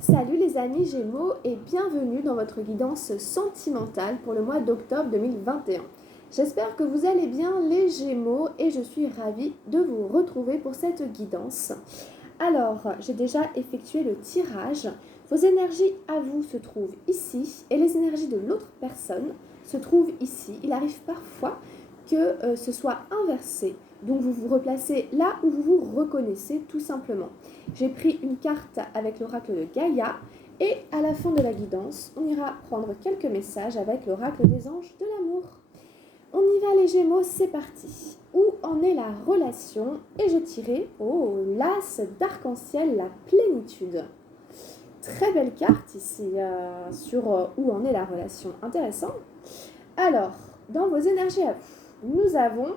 Salut les amis Gémeaux et bienvenue dans votre guidance sentimentale pour le mois d'octobre 2021. J'espère que vous allez bien les Gémeaux et je suis ravie de vous retrouver pour cette guidance. Alors, j'ai déjà effectué le tirage. Vos énergies à vous se trouvent ici et les énergies de l'autre personne se trouvent ici. Il arrive parfois que ce soit inversé. Donc vous vous replacez là où vous vous reconnaissez tout simplement. J'ai pris une carte avec l'oracle de Gaïa et à la fin de la guidance, on ira prendre quelques messages avec l'oracle des anges de l'amour. On y va les Gémeaux, c'est parti. Où en est la relation? Et j'ai tiré, l'as d'arc-en-ciel, la plénitude. Très belle carte ici sur où en est la relation. Intéressant. Alors, dans vos énergies à vous, nous avons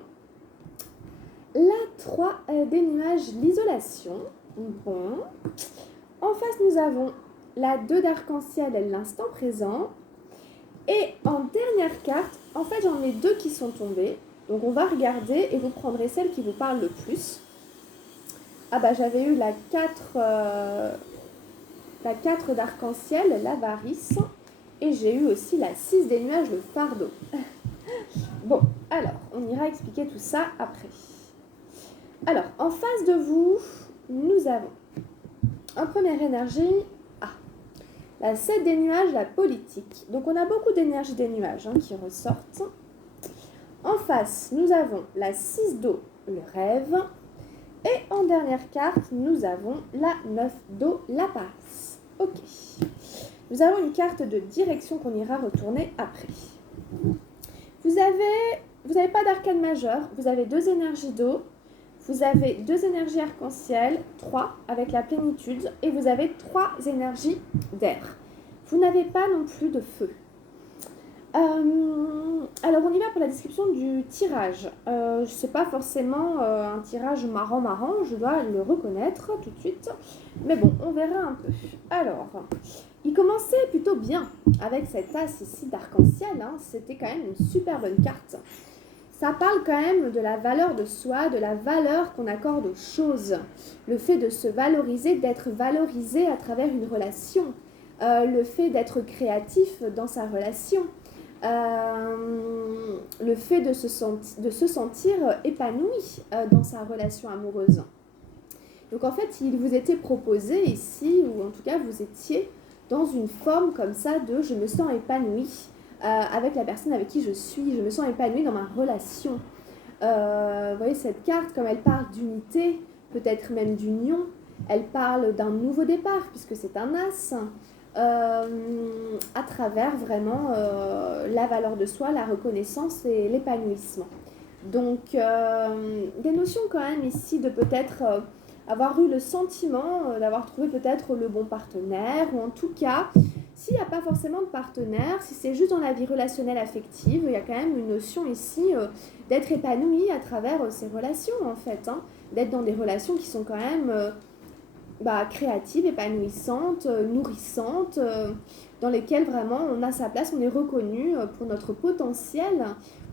la 3 des nuages, l'isolation. Bon. En face, nous avons la 2 d'arc-en-ciel, l'instant présent. Et en dernière carte, en fait, j'en ai 2 qui sont tombées. Donc, on va regarder et vous prendrez celle qui vous parle le plus. Ah bah, j'avais eu la 4 d'arc-en-ciel, l'avarice. Et j'ai eu aussi la 6 des nuages, le fardeau. Bon, alors, on ira expliquer tout ça après. Alors, en face de vous, nous avons en première énergie, la 7 des nuages, la politique. Donc, on a beaucoup d'énergie des nuages qui ressortent. En face, nous avons la 6 d'eau, le rêve. Et en dernière carte, nous avons la 9 d'eau, la passe. Ok. Nous avons une carte de direction qu'on ira retourner après. Vous avez pas d'arcane majeur, vous avez 2 énergies d'eau, vous avez 2 énergies arc-en-ciel, 3 avec la plénitude, et vous avez 3 énergies d'air. Vous n'avez pas non plus de feu. Alors on y va pour la description du tirage. Ce n'est pas forcément un tirage marrant, je dois le reconnaître tout de suite. Mais bon, on verra un peu. Alors, il commençait plutôt bien avec cette as ici d'arc-en-ciel. C'était quand même une super bonne carte. Ça parle quand même de la valeur de soi, de la valeur qu'on accorde aux choses. Le fait de se valoriser, d'être valorisé à travers une relation. Le fait d'être créatif dans sa relation. Le fait de se sentir épanoui dans sa relation amoureuse. Donc en fait, il vous était proposé ici, ou en tout cas vous étiez dans une forme comme ça de je me sens épanoui avec la personne avec qui je suis, je me sens épanouie dans ma relation. Vous voyez cette carte, comme elle parle d'unité, peut-être même d'union, elle parle d'un nouveau départ, puisque c'est un as, à travers vraiment la valeur de soi, la reconnaissance et l'épanouissement. Donc, des notions quand même ici de peut-être avoir eu le sentiment d'avoir trouvé peut-être le bon partenaire, ou en tout cas, s'il n'y a pas forcément de partenaire, si c'est juste dans la vie relationnelle affective, il y a quand même une notion ici d'être épanoui à travers ces relations en fait, d'être dans des relations qui sont quand même créatives, épanouissantes, nourrissantes, dans lesquelles vraiment on a sa place, on est reconnu pour notre potentiel,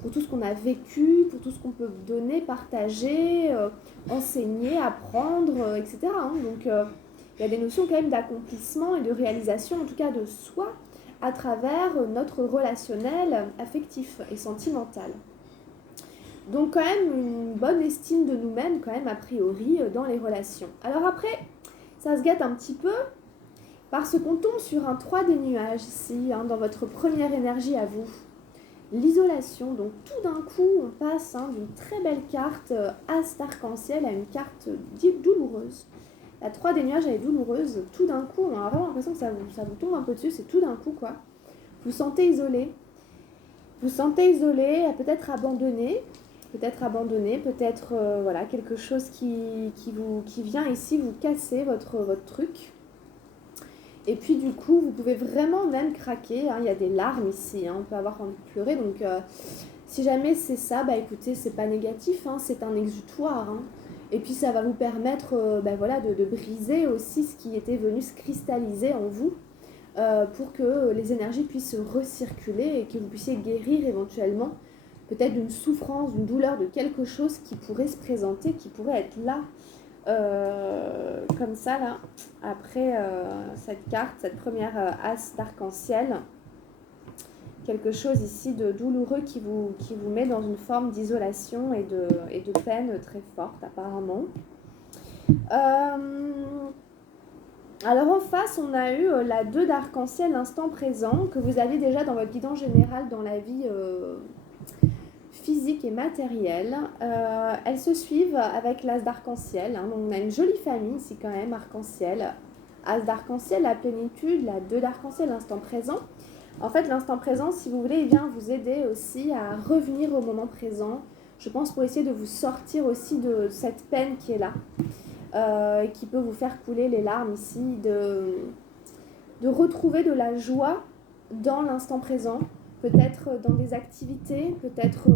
pour tout ce qu'on a vécu, pour tout ce qu'on peut donner, partager, enseigner, apprendre, etc. Donc il y a des notions quand même d'accomplissement et de réalisation, en tout cas de soi, à travers notre relationnel affectif et sentimental. Donc quand même une bonne estime de nous-mêmes, quand même a priori, dans les relations. Alors après, ça se gâte un petit peu, parce qu'on tombe sur un 3 des nuages ici, dans votre première énergie à vous. L'isolation, donc tout d'un coup, on passe d'une très belle carte as d'arc-en-ciel à une carte douloureuse. La 3 des nuages, elle est douloureuse. Tout d'un coup, on a vraiment l'impression que ça vous tombe un peu dessus. C'est tout d'un coup, quoi. Vous sentez isolé. Vous sentez isolé, peut-être abandonné. Peut-être voilà, quelque chose qui vient ici vous casser votre truc. Et puis du coup, vous pouvez vraiment même craquer. Il y a des larmes ici. On peut avoir envie de pleurer. Donc, si jamais c'est ça, écoutez, c'est pas négatif. C'est un exutoire. Et puis ça va vous permettre de briser aussi ce qui était venu se cristalliser en vous pour que les énergies puissent recirculer et que vous puissiez guérir éventuellement peut-être d'une souffrance, d'une douleur, de quelque chose qui pourrait se présenter, qui pourrait être là Comme ça là, après cette carte, cette première as d'arc-en-ciel, quelque chose ici de douloureux qui vous met dans une forme d'isolation et de peine très forte apparemment. Alors en face, on a eu la 2 d'arc-en-ciel, l'instant présent, que vous aviez déjà dans votre guidance générale dans la vie physique et matérielle. Elles se suivent avec l'as d'arc-en-ciel. Hein. Donc on a une jolie famille ici quand même, arc-en-ciel. As d'arc-en-ciel, la plénitude, la 2 d'arc-en-ciel, l'instant présent. En fait, l'instant présent, si vous voulez, il vient vous aider aussi à revenir au moment présent. Je pense pour essayer de vous sortir aussi de cette peine qui est là. Qui peut vous faire couler les larmes ici, de retrouver de la joie dans l'instant présent, peut-être dans des activités, peut-être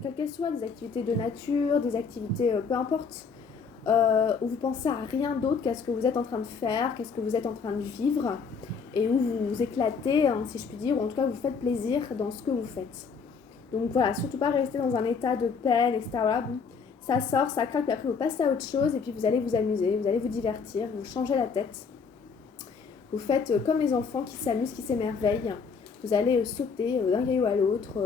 quelles qu'elles soient, des activités de nature, des activités peu importe, où vous pensez à rien d'autre qu'à ce que vous êtes en train de faire, qu'est-ce que vous êtes en train de vivre, et où vous vous éclatez, hein, si je puis dire, ou en tout cas vous faites plaisir dans ce que vous faites. Donc voilà, surtout pas rester dans un état de peine, etc. Voilà, bon, ça sort, ça craque, puis après vous passez à autre chose, et puis vous allez vous amuser, vous allez vous divertir, vous changez la tête. Vous faites comme les enfants qui s'amusent, qui s'émerveillent. Vous allez sauter d'un caillou à l'autre,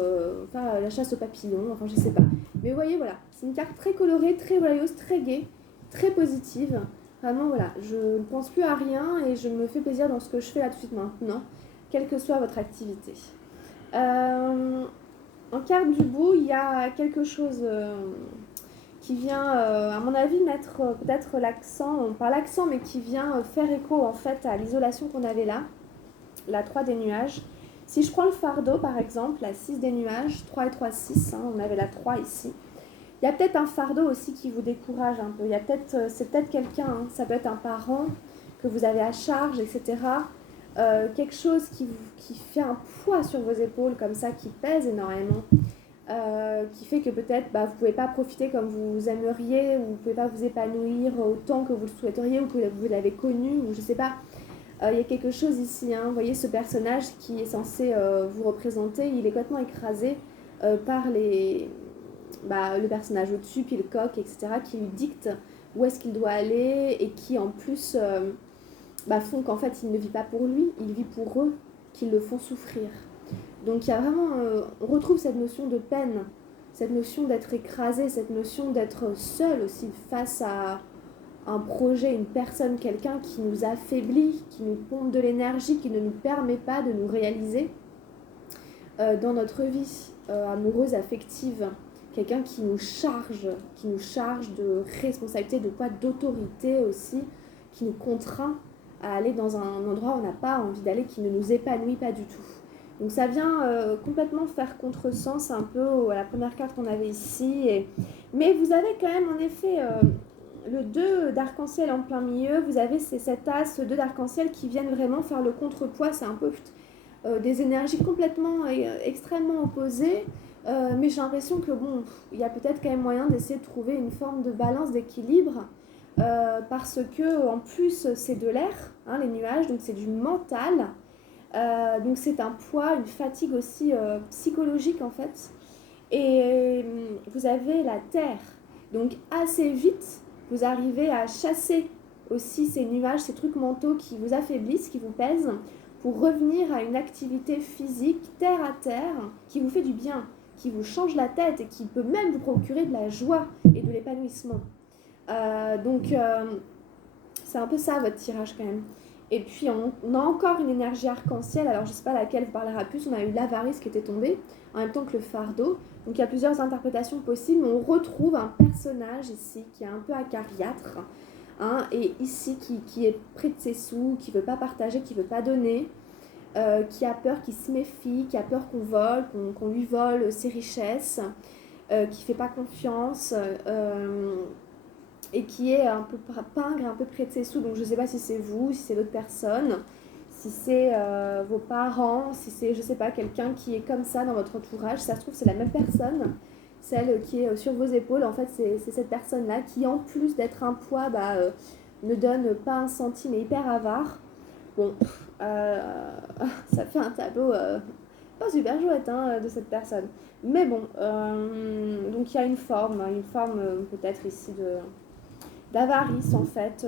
faire la chasse aux papillons, enfin je sais pas. Mais vous voyez, voilà, c'est une carte très colorée, très joyeuse, très gaie, très positive. Vraiment, voilà, je ne pense plus à rien et je me fais plaisir dans ce que je fais là tout de suite maintenant, quelle que soit votre activité. En carte du bout, il y a quelque chose qui vient, à mon avis, mettre peut-être l'accent, pas l'accent, mais qui vient faire écho en fait à l'isolation qu'on avait là, la 3 des nuages. Si je prends le fardeau par exemple, la 6 des nuages, 3 et 3, 6, hein, on avait la 3 ici. Il y a peut-être un fardeau aussi qui vous décourage un peu. Il y a peut-être, c'est peut-être quelqu'un, hein, ça peut être un parent que vous avez à charge, etc. Quelque chose qui fait un poids sur vos épaules comme ça, qui pèse énormément. Qui fait que peut-être vous ne pouvez pas profiter comme vous aimeriez, ou vous ne pouvez pas vous épanouir autant que vous le souhaiteriez, ou que vous l'avez connu, ou je ne sais pas. Il y a quelque chose ici, hein. Vous voyez ce personnage qui est censé vous représenter, il est complètement écrasé par le personnage au-dessus, puis le coq, etc., qui lui dicte où est-ce qu'il doit aller, et qui en plus font qu'en fait il ne vit pas pour lui, il vit pour eux, qui le font souffrir. Donc il y a vraiment, on retrouve cette notion de peine, cette notion d'être écrasé, cette notion d'être seul aussi face à un projet, une personne, quelqu'un qui nous affaiblit, qui nous pompe de l'énergie, qui ne nous permet pas de nous réaliser dans notre vie amoureuse, affective. Quelqu'un qui nous charge de responsabilité, de poids, d'autorité aussi, qui nous contraint à aller dans un endroit où on n'a pas envie d'aller, qui ne nous épanouit pas du tout. Donc ça vient complètement faire contresens un peu à la première carte qu'on avait ici. Mais vous avez quand même en effet le 2 d'arc-en-ciel en plein milieu. Vous avez cet as 2 d'arc-en-ciel qui viennent vraiment faire le contrepoids. C'est un peu des énergies complètement extrêmement opposées. Mais j'ai l'impression que il y a peut-être quand même moyen d'essayer de trouver une forme de balance, d'équilibre. Parce que en plus c'est de l'air, hein, les nuages, donc c'est du mental. Donc c'est un poids, une fatigue aussi psychologique en fait. Et vous avez la terre. Donc assez vite, vous arrivez à chasser aussi ces nuages, ces trucs mentaux qui vous affaiblissent, qui vous pèsent, pour revenir à une activité physique terre à terre qui vous fait du bien, qui vous change la tête et qui peut même vous procurer de la joie et de l'épanouissement. Donc c'est un peu ça votre tirage quand même. Et puis on a encore une énergie arc-en-ciel, alors je ne sais pas laquelle vous parlera plus, on a eu l'avarice qui était tombée, en même temps que le fardeau. Donc il y a plusieurs interprétations possibles, mais on retrouve un personnage ici qui est un peu acariâtre, hein, et ici qui est près de ses sous, qui ne veut pas partager, qui ne veut pas donner, qui a peur, qui se méfie, qui a peur qu'on vole, qu'on lui vole ses richesses, qui ne fait pas confiance, et qui est un peu pingre, un peu près de ses sous. Donc je ne sais pas si c'est vous, si c'est l'autre personne, si c'est vos parents, si c'est, je ne sais pas, quelqu'un qui est comme ça dans votre entourage. Si ça se trouve, c'est la même personne, celle qui est sur vos épaules. En fait, c'est cette personne-là qui, en plus d'être un poids, ne donne pas un centime, est hyper avare. Bon, ça fait un tableau pas super chouette de cette personne. Mais bon, donc il y a une forme peut-être ici d'avarice en fait.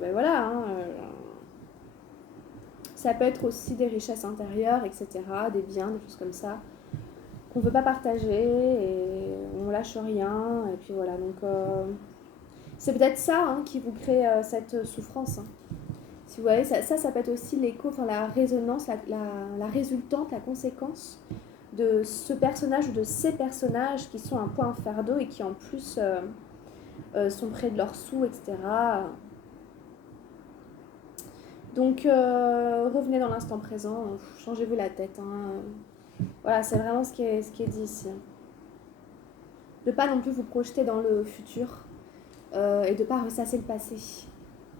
Ben voilà, hein, ça peut être aussi des richesses intérieures, etc., des biens, des choses comme ça, qu'on ne veut pas partager et on lâche rien. Et puis voilà, donc c'est peut-être ça hein, qui vous crée cette souffrance. Hein. Si vous voyez, ça peut être aussi l'écho, enfin la résonance, la résultante, la conséquence de ce personnage ou de ces personnages qui sont un peu un fardeau et qui en plus sont près de leurs sous, etc. Donc revenez dans l'instant présent, changez-vous la tête. Hein. Voilà, c'est vraiment ce qui est dit ici. De ne pas non plus vous projeter dans le futur et de ne pas ressasser le passé.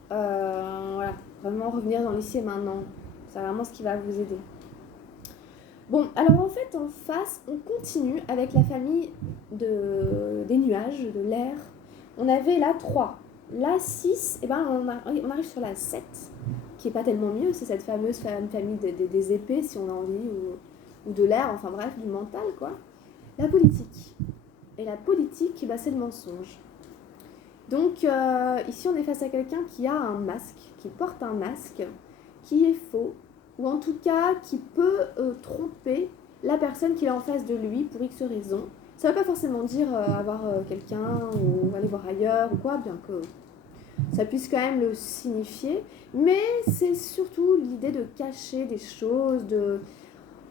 Voilà, vraiment revenir dans l'ici et maintenant. C'est vraiment ce qui va vous aider. Bon, alors en fait, en face, on continue avec la famille des nuages, de l'air. On avait la 3. La 6, et ben on arrive sur la 7, qui est pas tellement mieux, c'est cette fameuse famille des épées, si on a envie, ou de l'air, enfin bref, du mental, quoi. La politique. Et la politique, bah, c'est le mensonge. Donc, ici, on est face à quelqu'un qui a un masque, qui porte un masque, qui est faux, ou en tout cas, qui peut tromper la personne qui est en face de lui pour X raisons. Ça ne veut pas forcément dire avoir quelqu'un ou aller voir ailleurs ou quoi, bien que ça puisse quand même le signifier. Mais c'est surtout l'idée de cacher des choses, de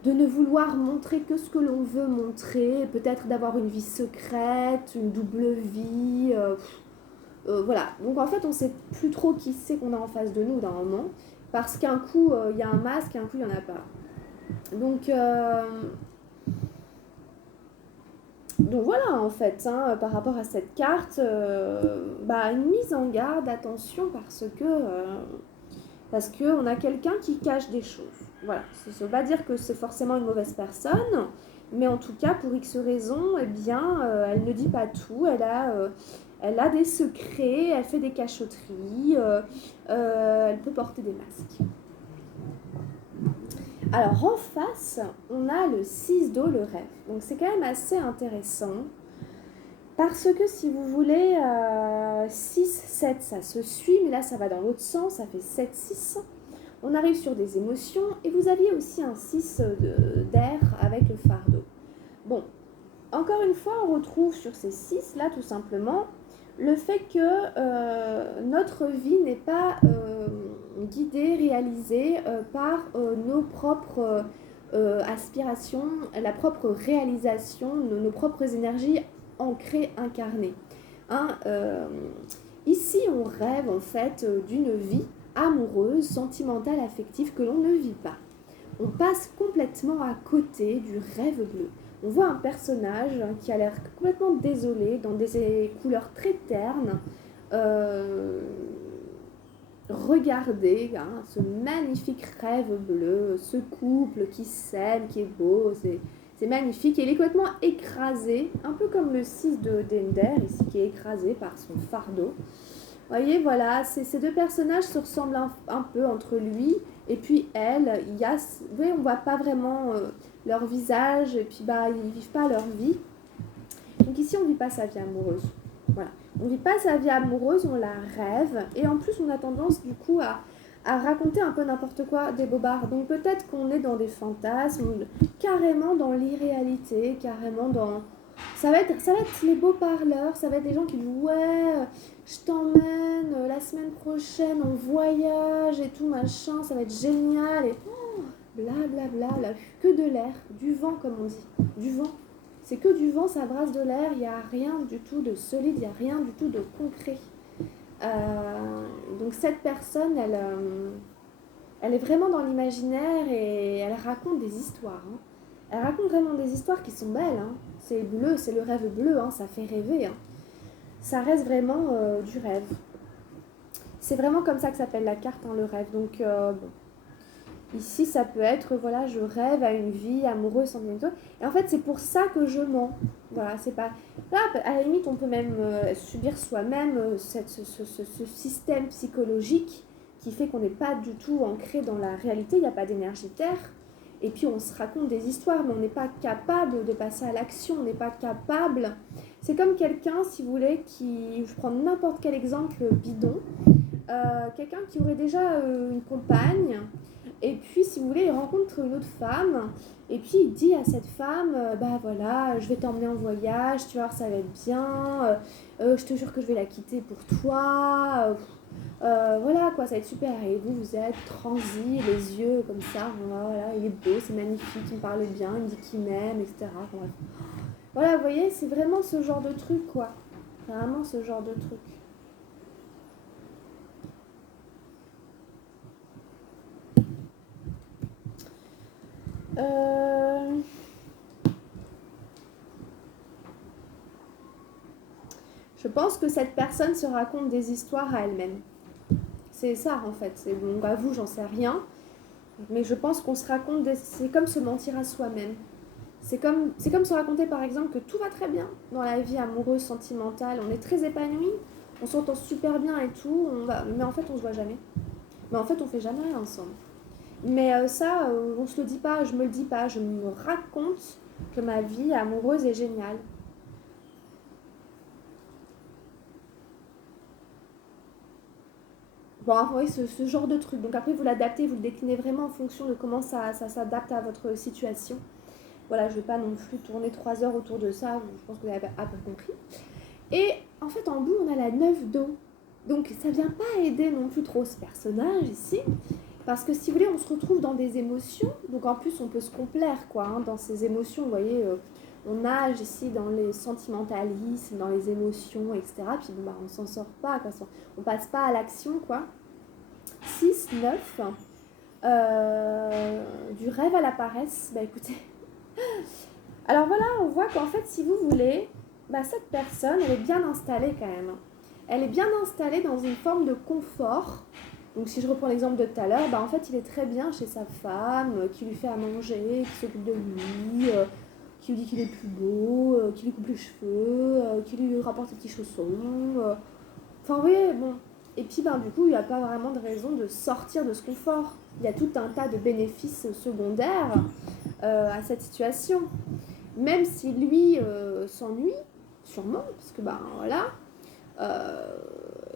ne vouloir montrer que ce que l'on veut montrer, peut-être d'avoir une vie secrète, une double vie. Voilà. Donc en fait, on ne sait plus trop qui c'est qu'on a en face de nous d'un moment, parce qu'un coup, il y a un masque, et un coup, il n'y en a pas. Donc voilà en fait, hein, par rapport à cette carte, une mise en garde, attention parce que on a quelqu'un qui cache des choses. Voilà, ça ne veut pas dire que c'est forcément une mauvaise personne, mais en tout cas pour X raisons, eh bien, elle ne dit pas tout, elle a des secrets, elle fait des cachotteries, elle peut porter des masques. Alors en face, on a le 6 d'eau, le rêve. Donc c'est quand même assez intéressant. Parce que si vous voulez, 6, 7, ça se suit, mais là ça va dans l'autre sens, ça fait 7, 6. On arrive sur des émotions, et vous aviez aussi un 6 d'air avec le fardeau. Bon, encore une fois, on retrouve sur ces 6 là tout simplement le fait que notre vie n'est pas guidée, réalisée par nos propres aspirations, la propre réalisation, nos propres énergies ancrées, incarnées. Hein, ici, on rêve en fait d'une vie amoureuse, sentimentale, affective que l'on ne vit pas. On passe complètement à côté du rêve bleu. On voit un personnage qui a l'air complètement désolé, dans des couleurs très ternes. Regardez ce magnifique rêve bleu, ce couple qui s'aime, qui est beau, c'est magnifique. Et il est complètement écrasé, un peu comme le 6 de Dender, ici, qui est écrasé par son fardeau. Vous voyez, voilà, ces deux personnages se ressemblent un peu entre lui et puis elle. Vous voyez, on ne voit pas vraiment leur visage et puis ils ne vivent pas leur vie. Donc ici, on ne vit pas sa vie amoureuse. Voilà. On ne vit pas sa vie amoureuse, on la rêve. Et en plus, on a tendance du coup à raconter un peu n'importe quoi, des bobards. Donc peut-être qu'on est dans des fantasmes, carrément dans l'irréalité, carrément dans... Ça va être les beaux parleurs, ça va être des gens qui disent « Ouais, je t'emmène la semaine prochaine en voyage et tout, machin, ça va être génial. » Et blablabla, que de l'air, du vent comme on dit, du vent. C'est que du vent, ça brasse de l'air, il n'y a rien du tout de solide, il n'y a rien du tout de concret. Donc cette personne, elle est vraiment dans l'imaginaire et elle raconte des histoires. Hein. Elle raconte vraiment des histoires qui sont belles. Hein. C'est bleu, c'est le rêve bleu, hein, ça fait rêver. Hein. Ça reste vraiment du rêve. C'est vraiment comme ça que s'appelle la carte, hein, le rêve. Donc, bon. Ici, ça peut être, voilà, je rêve à une vie amoureuse, sentimentale. Et en fait, c'est pour ça que je mens. Voilà, c'est pas... Là, à la limite, on peut même subir soi-même ce système psychologique qui fait qu'on n'est pas du tout ancré dans la réalité. Il n'y a pas d'énergie terre. Et puis, on se raconte des histoires, mais on n'est pas capable de passer à l'action. On n'est pas capable... C'est comme quelqu'un, si vous voulez, je prends n'importe quel exemple bidon, quelqu'un qui aurait déjà une compagne, et puis si vous voulez, il rencontre une autre femme, et puis il dit à cette femme, bah voilà, je vais t'emmener en voyage, tu vois, ça va être bien, je te jure que je vais la quitter pour toi, voilà quoi, ça va être super. Et vous êtes transi, les yeux comme ça, voilà, il est beau, c'est magnifique, il me parle bien, il me dit qu'il m'aime, etc. Bref. Voilà, vous voyez, c'est vraiment ce genre de truc, quoi. Vraiment ce genre de truc. Euh... Je pense que cette personne se raconte des histoires à elle-même. C'est ça, en fait. C'est bon, à vous, j'en sais rien. Mais je pense qu'on se raconte c'est comme se mentir à soi-même. C'est comme se raconter, par exemple, que tout va très bien dans la vie amoureuse, sentimentale. On est très épanoui, on s'entend super bien et tout. Mais en fait, on se voit jamais. Mais en fait, on fait jamais rien ensemble. Mais ça, on se le dit pas, je me le dis pas. Je me raconte que ma vie amoureuse est géniale. Bon, vous voyez, ce genre de truc. Donc après, vous l'adaptez, vous le déclinez vraiment en fonction de comment ça s'adapte à votre situation. Voilà, je ne vais pas non plus tourner 3 heures autour de ça, je pense que vous avez à peu compris. Et en fait, en bout, on a la 9 d'eau. Donc ça ne vient pas aider non plus trop ce personnage ici. Parce que si vous voulez, on se retrouve dans des émotions. Donc en plus, on peut se complaire quoi, hein, dans ces émotions. Vous voyez, on nage ici dans les sentimentalismes, dans les émotions, etc. Puis bon, bah, on s'en sort pas, quoi. On passe pas à l'action, quoi. 6, 9. Du rêve à la paresse. Bah écoutez. Alors voilà, on voit qu'en fait, si vous voulez, bah, cette personne, elle est bien installée quand même. Elle est bien installée dans une forme de confort. Donc si je reprends l'exemple de tout à l'heure, bah, en fait, il est très bien chez sa femme, qui lui fait à manger, qui s'occupe de lui, qui lui dit qu'il est plus beau, qui lui coupe les cheveux, qui lui rapporte ses petits chaussons. Enfin, oui, bon. Et puis, ben, du coup, il n'y a pas vraiment de raison de sortir de ce confort. Il y a tout un tas de bénéfices secondaires à cette situation. Même si lui s'ennuie, sûrement, parce que ben voilà,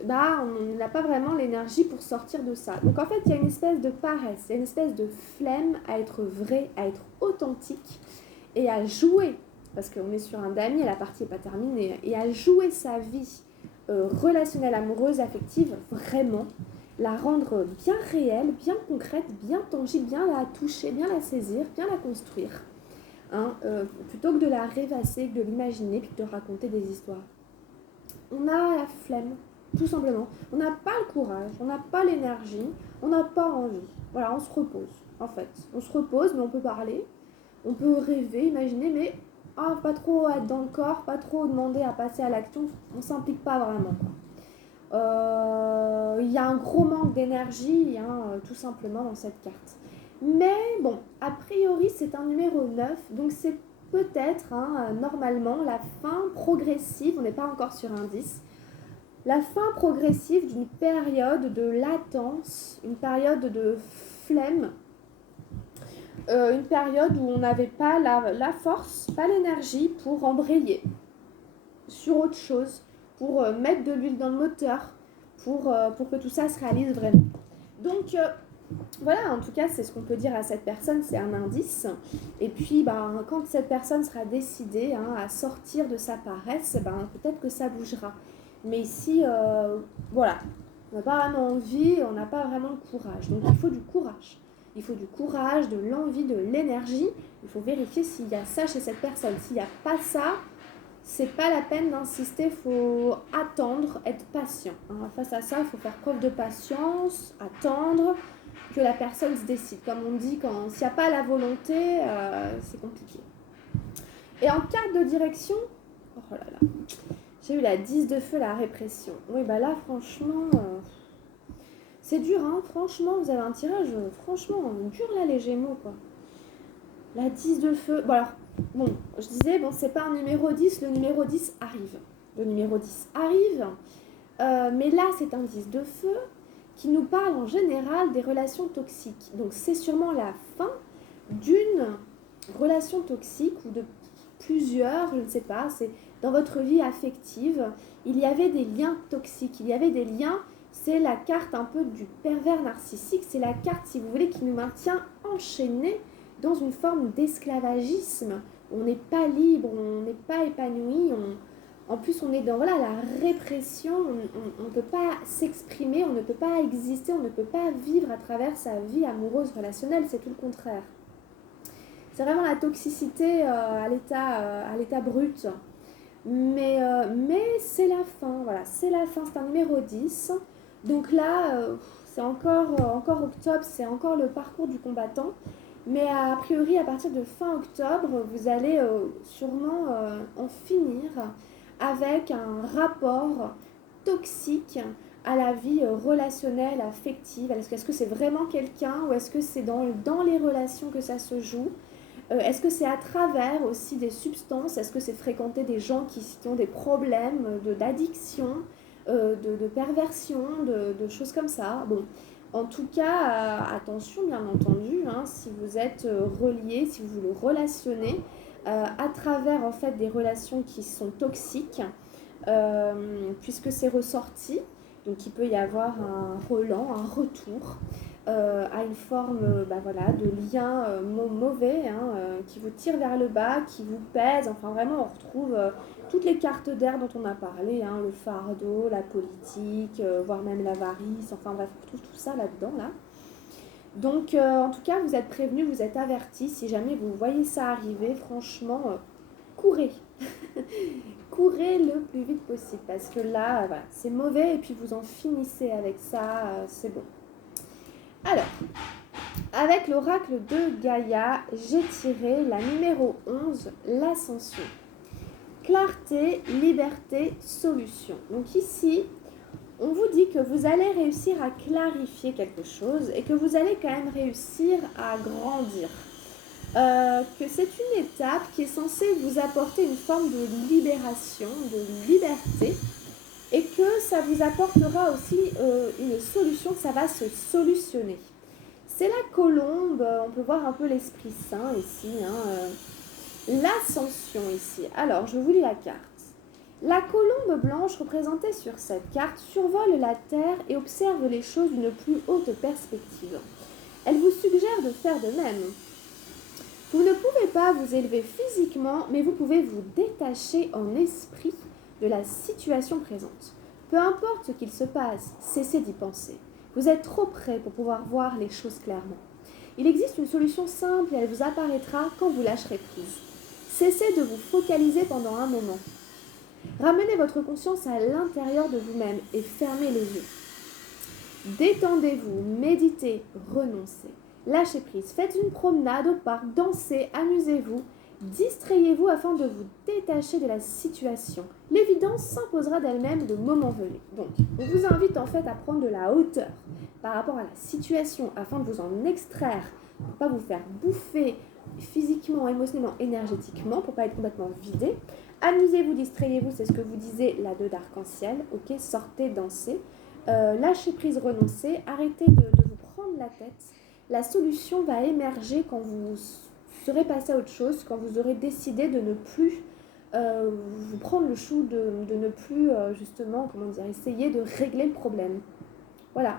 bah, on n'a pas vraiment l'énergie pour sortir de ça. Donc en fait, il y a une espèce de paresse, il y a une espèce de flemme à être vrai, à être authentique et à jouer, parce qu'on est sur un damier, la partie n'est pas terminée, et à jouer sa vie relationnelle, amoureuse, affective, vraiment, la rendre bien réelle, bien concrète, bien tangible, bien la toucher, bien la saisir, bien la construire. Hein, plutôt que de la rêvasser, de l'imaginer, puis de raconter des histoires. On a la flemme, tout simplement. On n'a pas le courage, on n'a pas l'énergie, on n'a pas envie. Voilà, on se repose, en fait. On se repose, mais on peut parler, on peut rêver, imaginer, mais pas trop être dans le corps, pas trop demander à passer à l'action, on ne s'implique pas vraiment, quoi. Il y a un gros manque d'énergie, hein, tout simplement, dans cette carte. Mais bon, a priori, c'est un numéro 9, donc c'est peut-être, hein, normalement, la fin progressive, on n'est pas encore sur un 10, la fin progressive d'une période de latence, une période de flemme, une période où on n'avait pas la force, pas l'énergie pour embrayer sur autre chose, pour mettre de l'huile dans le moteur, pour que tout ça se réalise vraiment. Donc voilà, en tout cas, c'est ce qu'on peut dire à cette personne, c'est un indice. Et puis, quand cette personne sera décidée à sortir de sa paresse, peut-être que ça bougera. Mais ici, voilà, on n'a pas vraiment envie, on n'a pas vraiment le courage. Donc il faut du courage. Il faut du courage, de l'envie, de l'énergie. Il faut vérifier s'il y a ça chez cette personne. S'il n'y a pas ça, c'est pas la peine d'insister, il faut attendre, être patient. Face à ça, il faut faire preuve de patience, attendre que la personne se décide. Comme on dit, s'il n'y a pas la volonté, c'est compliqué. Et en carte de direction, oh là là, j'ai eu la 10 de feu, la répression. Oui, là, franchement, c'est dur, hein. Franchement, vous avez un tirage, franchement, dur là, les Gémeaux, quoi. La 10 de feu, je disais, c'est pas un numéro 10, le numéro 10 arrive. Le numéro 10 arrive, mais là, c'est un 10 de feu qui nous parle en général des relations toxiques. Donc, c'est sûrement la fin d'une relation toxique ou plusieurs, je ne sais pas, c'est dans votre vie affective, il y avait des liens toxiques, il y avait des liens, c'est la carte un peu du pervers narcissique, c'est la carte, si vous voulez, qui nous maintient enchaînés dans une forme d'esclavagisme. On n'est pas libre, on n'est pas épanoui, en plus on est dans voilà, la répression, on ne peut pas s'exprimer, on ne peut pas exister, on ne peut pas vivre à travers sa vie amoureuse relationnelle, c'est tout le contraire. C'est vraiment la toxicité à l'état brut. Mais c'est la fin, voilà, c'est la fin, c'est un numéro 10. Donc là, c'est encore octobre, c'est encore le parcours du combattant. Mais a priori, à partir de fin octobre, vous allez sûrement en finir avec un rapport toxique à la vie relationnelle, affective. Est-ce que c'est vraiment quelqu'un ou est-ce que c'est dans les relations que ça se joue? Est-ce que c'est à travers aussi des substances? Est-ce que c'est fréquenter des gens qui ont des problèmes d'addiction, de perversion, de choses comme ça? Bon, en tout cas, attention bien entendu, hein, si vous êtes relié, si vous vous relationnez à travers en fait des relations qui sont toxiques, puisque c'est ressorti, donc il peut y avoir un relan, un retour à une forme voilà, de lien mauvais hein, qui vous tire vers le bas, qui vous pèse. Enfin vraiment on retrouve toutes les cartes d'air dont on a parlé, hein, le fardeau, la politique, voire même l'avarice, enfin bref on retrouve tout ça là-dedans là. Donc en tout cas vous êtes prévenus, vous êtes avertis, si jamais vous voyez ça arriver, franchement courez. Courez le plus vite possible parce que là voilà, c'est mauvais et puis vous en finissez avec ça, c'est bon. Alors, avec l'oracle de Gaïa, j'ai tiré la numéro 11, l'ascension. Clarté, liberté, solution. Donc ici, on vous dit que vous allez réussir à clarifier quelque chose et que vous allez quand même réussir à grandir. Que c'est une étape qui est censée vous apporter une forme de libération, de liberté, et que ça vous apportera aussi une solution, ça va se solutionner. C'est la colombe, on peut voir un peu l'Esprit Saint ici, hein, l'ascension ici. Alors, je vous lis la carte. La colombe blanche représentée sur cette carte survole la Terre et observe les choses d'une plus haute perspective. Elle vous suggère de faire de même. Vous ne pouvez pas vous élever physiquement, mais vous pouvez vous détacher en esprit de la situation présente. Peu importe ce qu'il se passe, cessez d'y penser. Vous êtes trop près pour pouvoir voir les choses clairement. Il existe une solution simple et elle vous apparaîtra quand vous lâcherez prise. Cessez de vous focaliser pendant un moment. Ramenez votre conscience à l'intérieur de vous-même et fermez les yeux. Détendez-vous, méditez, renoncez. Lâchez prise, faites une promenade au parc, dansez, amusez-vous, distrayez-vous afin de vous détacher de la situation. L'évidence s'imposera d'elle-même le moment venu. Donc, on vous invite en fait à prendre de la hauteur par rapport à la situation afin de vous en extraire, pour ne pas vous faire bouffer physiquement, émotionnellement, énergétiquement, pour ne pas être complètement vidé. Amusez-vous, distrayez-vous, c'est ce que vous disiez, la 2 d'arc-en-ciel, ok, sortez, dansez. Lâchez prise, renoncez, arrêtez de vous prendre la tête. La solution va émerger quand vous serez passé à autre chose, quand vous aurez décidé de ne plus vous prendre le chou, de ne plus justement, comment dire, essayer de régler le problème. Voilà.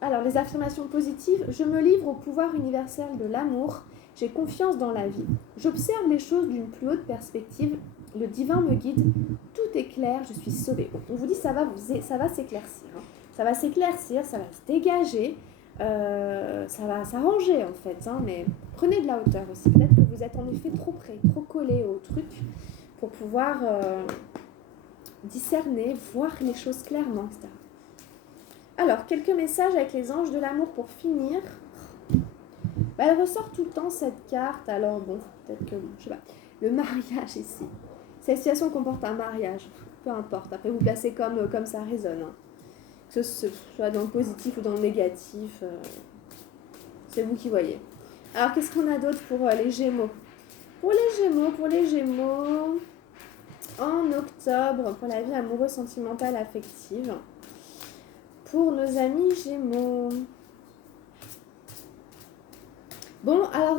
Alors, les affirmations positives. Je me livre au pouvoir universel de l'amour. J'ai confiance dans la vie. J'observe les choses d'une plus haute perspective. Le divin me guide. Tout est clair. Je suis sauvée. On vous dit ça va s'éclaircir. Hein. Ça va s'éclaircir, ça va se dégager. Ça va s'arranger en fait. Hein, mais prenez de la hauteur aussi. Peut-être que vous êtes en effet trop près, trop collé au truc pour pouvoir discerner, voir les choses clairement, etc. Alors, quelques messages avec les anges de l'amour pour finir. Elle ressort tout le temps cette carte. Alors bon, peut-être que, je sais pas, le mariage ici. Cette situation comporte un mariage. Peu importe. Après, vous placez comme ça résonne. Hein. Que ce soit dans le positif ou dans le négatif. C'est vous qui voyez. Alors, qu'est-ce qu'on a d'autre pour les Gémeaux? Pour les Gémeaux, en octobre, pour la vie amoureuse, sentimentale, affective. Pour nos amis Gémeaux. Bon, alors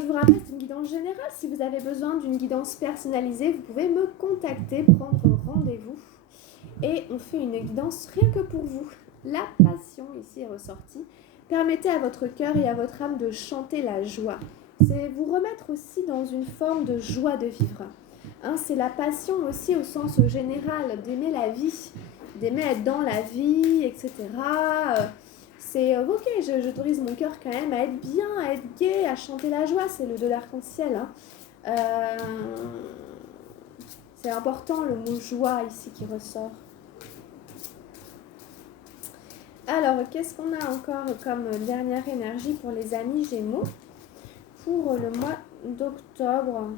je vous rappelle, c'est une guidance générale. Si vous avez besoin d'une guidance personnalisée, vous pouvez me contacter, prendre rendez-vous. Et on fait une guidance rien que pour vous. La passion, ici est ressortie. Permettez à votre cœur et à votre âme de chanter la joie. C'est vous remettre aussi dans une forme de joie de vivre. Hein, c'est la passion aussi au sens général, d'aimer la vie, d'aimer être dans la vie, etc. C'est ok, j'autorise mon cœur quand même à être bien, à être gai, à chanter la joie, c'est le de l'arc-en-ciel. Hein. Euh, c'est important le mot joie ici qui ressort. Alors, qu'est-ce qu'on a encore comme dernière énergie pour les amis Gémeaux pour le mois d'octobre?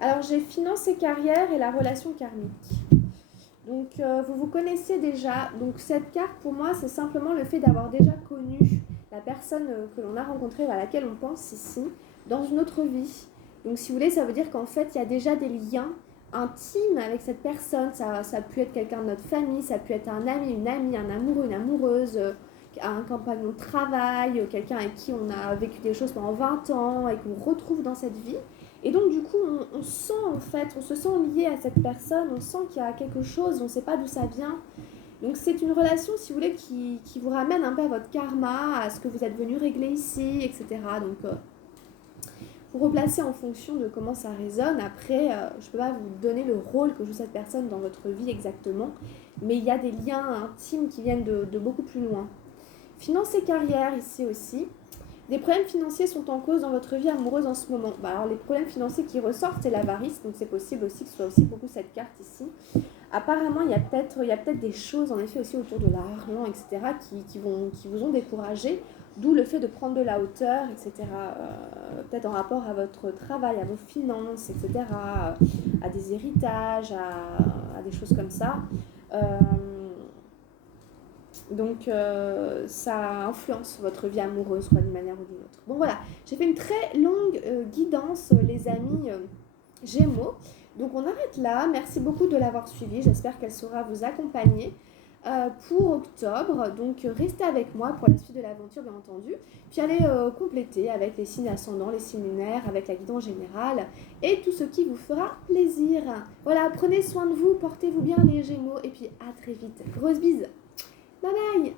Alors, j'ai finance et carrière et la relation karmique. Donc, vous vous connaissez déjà. Donc, cette carte, pour moi, c'est simplement le fait d'avoir déjà connu la personne que l'on a rencontrée, à laquelle on pense ici, dans une autre vie. Donc, si vous voulez, ça veut dire qu'en fait, il y a déjà des liens intimes avec cette personne. Ça a pu être quelqu'un de notre famille, ça a pu être un ami, une amie, un amoureux, une amoureuse, un compagnon de travail, quelqu'un avec qui on a vécu des choses pendant 20 ans et qu'on retrouve dans cette vie. Et donc, du coup, on sent, en fait, on se sent lié à cette personne, on sent qu'il y a quelque chose, on ne sait pas d'où ça vient. Donc, c'est une relation, si vous voulez, qui vous ramène un peu à votre karma, à ce que vous êtes venu régler ici, etc. Donc, vous replacez en fonction de comment ça résonne. Après, je ne peux pas vous donner le rôle que joue cette personne dans votre vie exactement, mais il y a des liens intimes qui viennent de beaucoup plus loin. Finance et carrière, ici aussi. Des problèmes financiers sont en cause dans votre vie amoureuse en ce moment. Alors les problèmes financiers qui ressortent, c'est l'avarice, donc c'est possible aussi que ce soit aussi beaucoup cette carte ici. Apparemment, il y a peut-être des choses en effet aussi autour de l'argent, etc., qui vous ont découragé, d'où le fait de prendre de la hauteur, etc., peut-être en rapport à votre travail, à vos finances, etc., à des héritages, à des choses comme ça. Donc, ça influence votre vie amoureuse, d'une manière ou d'une autre. Bon, voilà, j'ai fait une très longue guidance, les amis Gémeaux. Donc, on arrête là. Merci beaucoup de l'avoir suivi. J'espère qu'elle saura vous accompagner pour octobre. Donc, restez avec moi pour la suite de l'aventure, bien entendu. Puis, allez compléter avec les signes ascendants, les signes lunaires, avec la guidance générale et tout ce qui vous fera plaisir. Voilà, prenez soin de vous, portez-vous bien, les Gémeaux. Et puis, à très vite. Grosse bise. Bye bye.